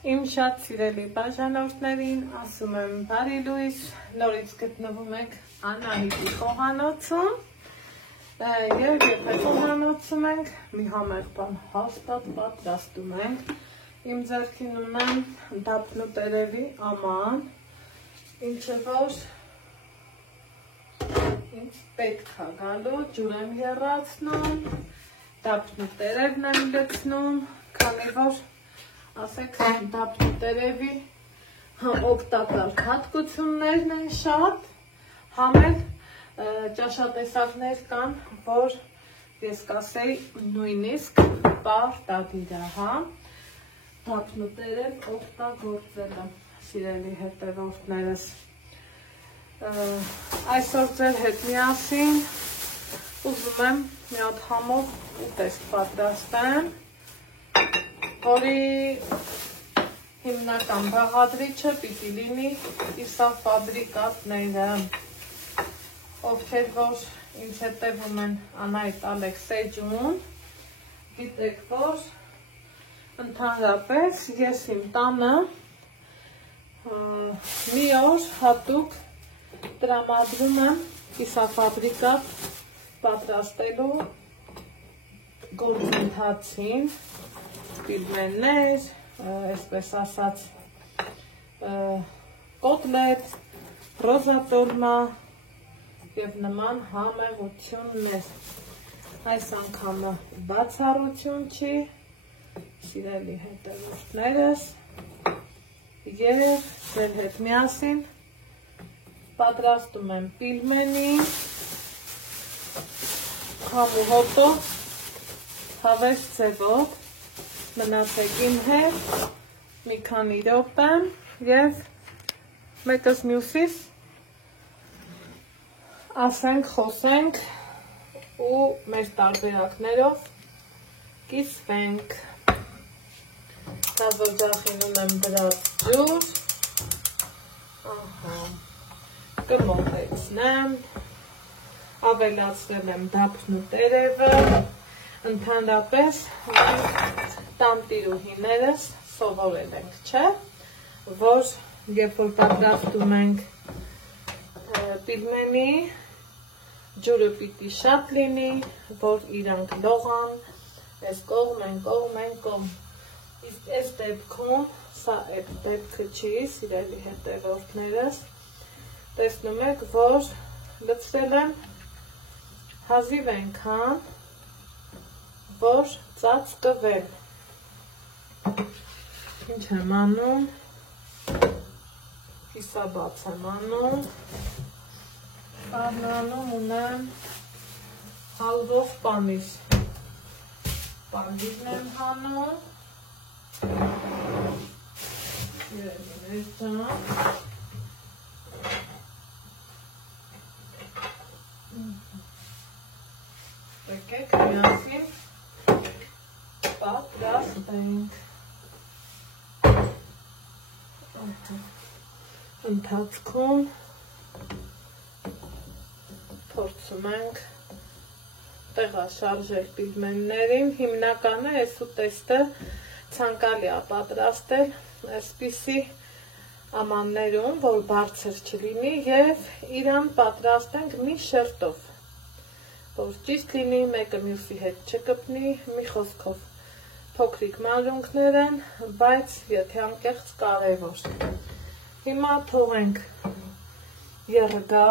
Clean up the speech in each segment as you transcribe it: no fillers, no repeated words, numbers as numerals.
Իմ շատ սիրելի բաժանորդներին ասում եմ բարի լույս, նորից գտնվում ենք Անահիտի խոհանոցում և երբե խոհանոցում ենք, մի համեղ բան հաստատ պատրաստում ենք, իմ ձեռքին ունեմ դափնուտերևի աման, ինչը որ ինձ պետք է գալու, ջուր եմ եռացնում, դափնուտերևն եմ լցնում, քանի որ ասեք դափնուտերևի համ օգտակար հատկություններն են շատ, համ էլ ճաշատեսակներ կան, որ ես կասեի նույնիսկ պարտադիր է, հա, դափնուտերև օգտագործելը, սիրելի հետևորդներս։ Այսօր ձեր հետ միասին ուզում եմ մի հատ համով ուտեստ պատրաստեմ, որի հիմնական բաղադրիչը պիտի լինի կիսաֆաբրիկատները, ովքեր որ ինձ հետևում են Անահիտ Ալեքսեջուն, գիտեք, որ ընդհանրապես ես իմ տանը մի օր հատուկ տրամադրում եմ կիսաֆաբրիկատ պատրաստելու գործընթացին, պիլմեններ, այսպես ասած, կոտլետ, ռոզատորմա և նման համեղություններ։ Այս անգամը բացառություն չի, սիրելի հետևորդներս, և ձեր հետ միասին պատրաստում եմ պիլմենի, համու հոտով, հավես ձևով, մնացեք իմ հետ, մի քանի րոպե և մեկս մյուսիս ասենք, խոսենք ու մեր տարբերակներով կիսվենք։ Գազօջախին ունեմ դրած ջուր, կմոտեցնեմ, ավելացրել եմ դափնուտերևը, ընդհանրապես տանտիրուհիներս սովորել ենք, չէ, որ երբ որ պատրաստում ենք պիլմենի, ջուրը պիտի շատ լինի, որ իրանք լողան, այս կողմ են, իսկ այս դեպքում, սա այդ դեպքը չի, սիրելի հետևորդներս, տեսնում եք, որ լցրել եմ հազիվ այնքան, որ ծածկվել։ Ինչ եմ անում, կիսաբաց եմ անում, պարնանում ունեմ հալվող պանիր, պանիրն եմ հանում, երևիներ ճան, եկեք միասին պատրաստենք, ընթացքում փորձում ենք տեղաշարժել պիլմեններին, հիմնականը այս ուտեստը ցանկալի է պատրաստել այսպիսի ամաններում, որ բարձր չլինի և իրան պատրաստենք մի շերտով, որ ճիշտ լինի, մեկը մյուսի հետ չկպնի, մի խոսքով փոքրիկ մանրունքներ են, բայց եթե անկեղծ կարևոր։ Հիմա թողենք եռգա,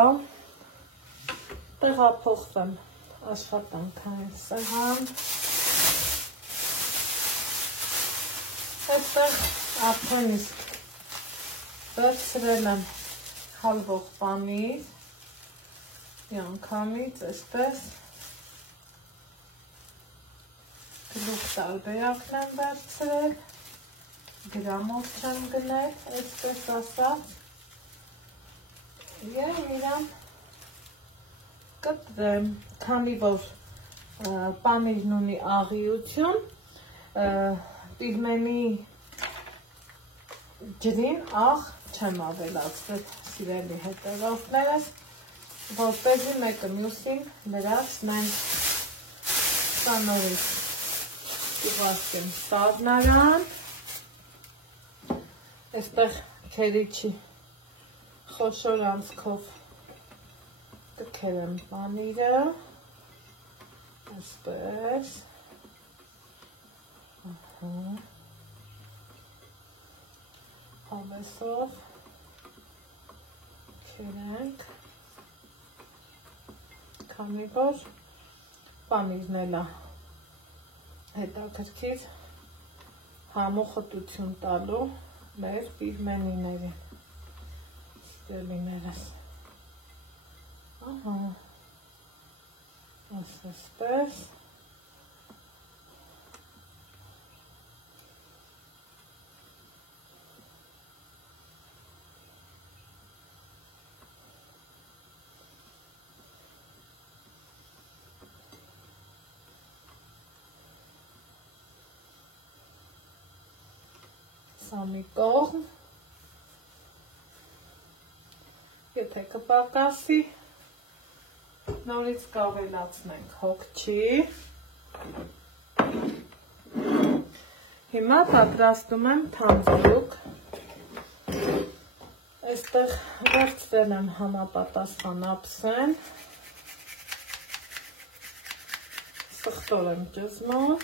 տեղափոխվեմ աշխատանքային սեղան, այստեղ արդեն իսկ վերցրել եմ հալվող պանիր, միանգամից այսպես գլուխ տարբերակն եմ վերցրել, գրամով չեմ գնել, այսպես ասած, և իրան կտրեմ, քանի որ պանիրն ունի աղիություն, պիլմենի ջրին աղ չեմ ավելացրել, սիրելի հետևորդներս, որպեսզի մեկը մյուսին լրացնենք, սա նորից ուղարկեմ սառնարան, Այստեղ քերիչի խոշոր անցքով կքել եմ պանիրը, այսպես, հավեսով քերենք, քանի որ պանիրն էլ է հետաքրքիր համու խտություն տալու մեր պիգմենիներին, սիրելիներս, այսպես, սա մի կողմ, եթե կպակասի, նորից կավելացնենք, հոգ չի, հիմա պատրաստում եմ թանձրուկ, այստեղ վերցրել եմ համապատասխան ափսեն, սխտոր եմ ճզմում,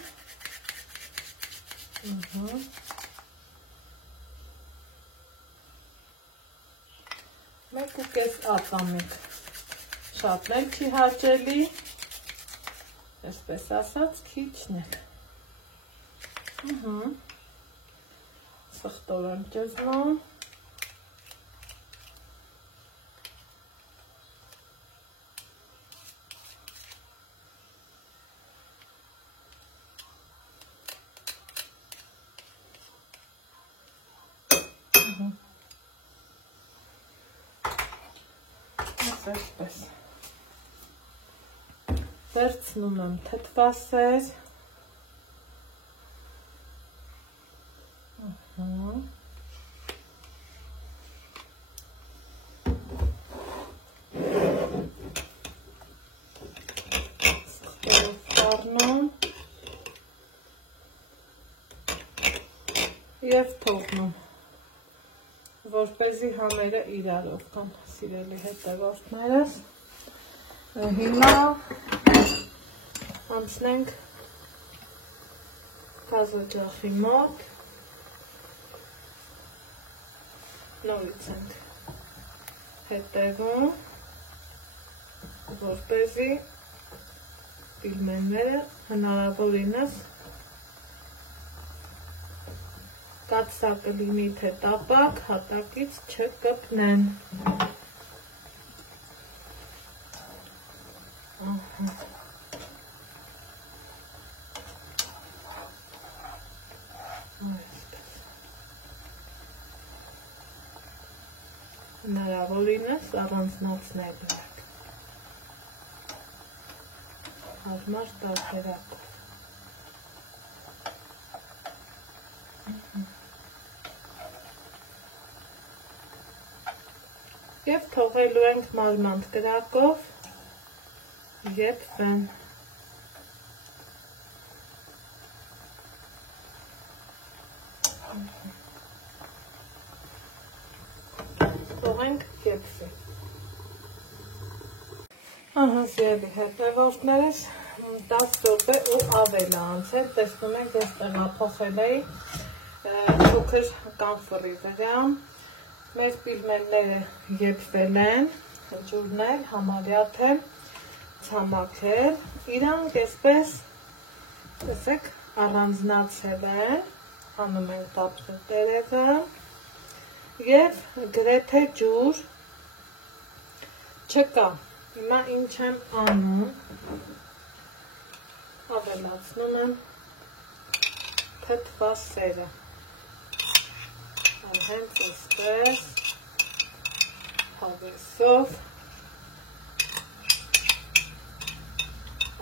մեկ ու կես ածամիկ, շատ էլ չի հաճելի, այսպես ասած քիչն է, սխտոր եմ ճզմում, այսպես, վերցնում եմ թթվասեր, սխտորով խառնում և թողնում, որպեսզի համերը իրարով կան, սիրելի հետևորդներս, հիմա անցնենք գազօջախի մոտ, նորից ենք հետևում, որպեսզի պիգմենները հնարավորինս կաթսակը լինի թե տապակ, հատակից չկպնեն։ Հնարավորինս առանձնացնել ենք հարմար տարբերակով։ Եվ թողելու ենք մարմանդ կրակով եփվեն։ Թողենք եփվի։ Ահա, սիրելի հետևորդներս, 10 րոպե ու ավել է անցել, տեսնում եք, ես տեղափոխել էի փոքր կանֆորի վրա։ Մեր պիգմենները եփվել են, ջուրն էլ համարյա թե ցամաքել, իրանք այսպես, տեսեք, առանձնացել են, անում են տափը տերևը և գրեթե ջուր չկա։ Հիմա ինչ եմ անում, ավելացնում եմ թթվասերը, հենց այսպես, հավեսով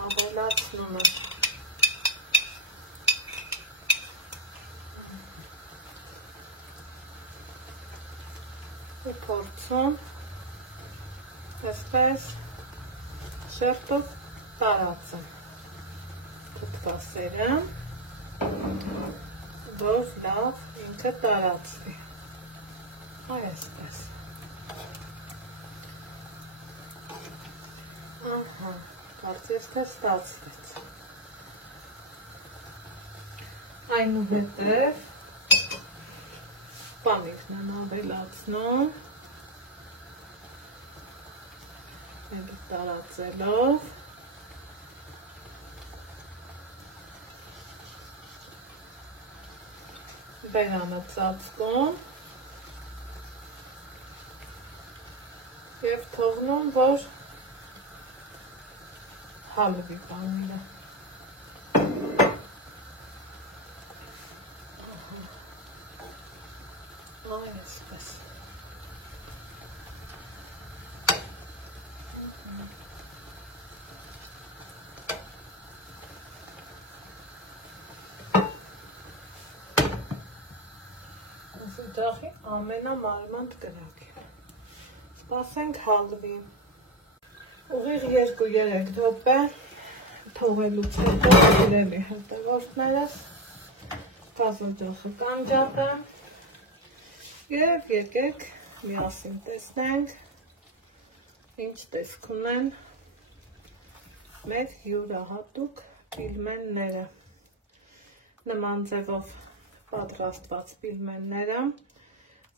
ավելացնում եմ։ Ու փորձում այսպես շերտով տարածեմ թթվասերը, որ լավ ինքը տարածվի։ Այսպես։ Ահա, կարծես թե ստացվեց։ Այնուհետև պանիրն եմ ավելացնում, էլի տարածելով, բերանը ծածկում և թողնում, որ հալվի պանիրը։ Այսպես։ Ձախի ամենամարմանդ կրակ է։ Սպասենք հալվի։ Ուղիղ 2-3 րոպե թողելուց հետո իրելի հետևորդներս կազոջախը կանջատեմ և եկեք միասին տեսնենք ինչ տեսք ունեն մեր յուրահատուկ պիլմենները։ Նման ձևով պատրաստված պիլմենները,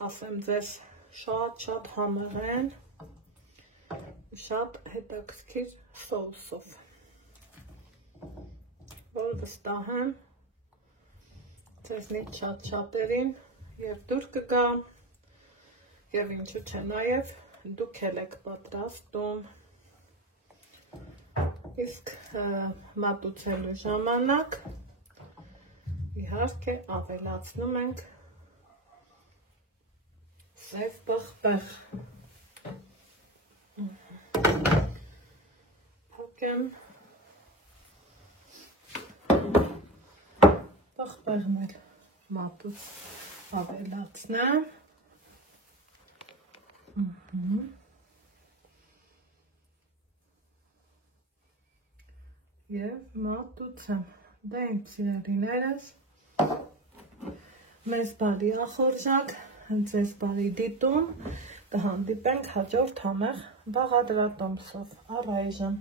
ասեմ ձեզ, շատ համեղ են, շատ հետաքրքիր սոուսով, որ վստահ եմ ձեզնից շատ-շատերին և դուր կգա, և ինչու չէ նաև դուք էլ եք պատրաստում։ Իսկ մատուցելու ժամանակ իհարկե ավելացնում ենք սև պղպեղ։ Փակեմ, պղպեղն էլ մատուց ավելացնեմ և մատուցեմ։ Դե իմ սիրելիներս, մեզ բարի ախորժակ, ձեզ բարի դիտում, կհանդիպենք հաջորդ համեղ բաղադրատոմսով, առայժմ։